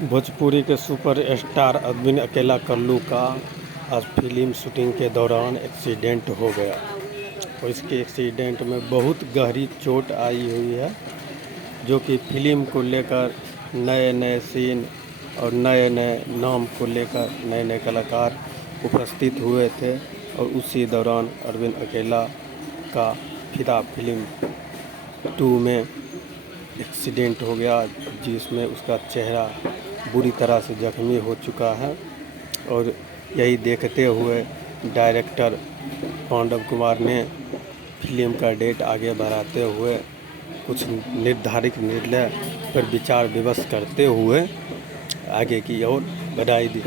भोजपुरी के super star Arvind अकेला कल्लू का आज फिल्म शूटिंग के दौरान एक्सीडेंट हो गया और इसके एक्सीडेंट में बहुत गहरी चोट आई हुई है, जो कि फिल्म को लेकर नए नए सीन और नए नए नाम को लेकर नए नए कलाकार उपस्थित हुए थे। और उसी दौरान अरविंद अकेला का फिदा फिल्म 2 में एक्सीडेंट हो गया, जिसमें उसका चेहरा बुरी तरह से जख्मी हो चुका है। और यही देखते हुए डायरेक्टर पांडव कुमार ने फिल्म का डेट आगे बढ़ाते हुए कुछ निर्धारित निर्णय पर विचार विमर्श करते हुए आगे की ओर बढ़ाई दी।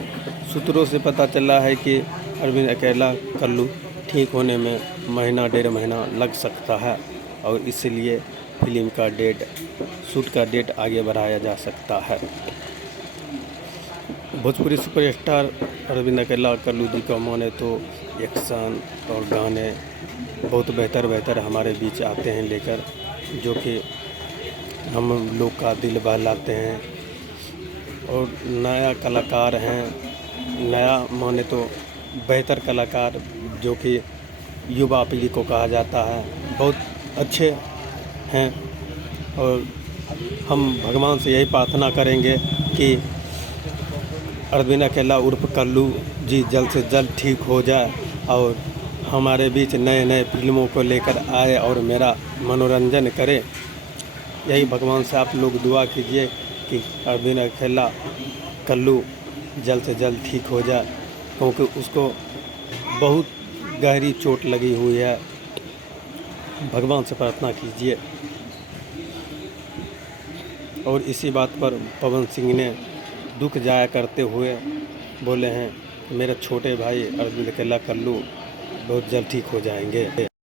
सूत्रों से पता चला है कि अरविंद अकेला कल्लू ठीक होने में महीना 1.5 महीना लग सकता है और इसलिए फिल्म का शूट का डेट आगे बढ़ाया जा सकता है। भोजपुरी सुपरस्टार अरविंद अकेला कल्लू जी का माने तो एक्शन और गाने बहुत बेहतर हमारे बीच आते हैं लेकर, जो कि हम लोग का दिल बहलाते हैं। और नया कलाकार हैं, नया माने तो बेहतर कलाकार, जो कि युवा पीढ़ी को कहा जाता है, बहुत अच्छे हैं। और हम भगवान से यही प्रार्थना करेंगे कि अरविंद अकेला उर्फ कल्लू जी जल्द से जल्द ठीक हो जाए और हमारे बीच नए नए फिल्मों को लेकर आए और मेरा मनोरंजन करे। यही भगवान से आप लोग दुआ कीजिए कि अरविंद अकेला कल्लू जल्द से जल्द ठीक हो जाए, क्योंकि उसको बहुत गहरी चोट लगी हुई है। भगवान से प्रार्थना कीजिए। और इसी बात पर पवन सिंह ने दुख जाहिर करते हुए बोले हैं कि मेरे छोटे भाई अरविंद अकेला कल्लू बहुत जल्द ठीक हो जाएंगे।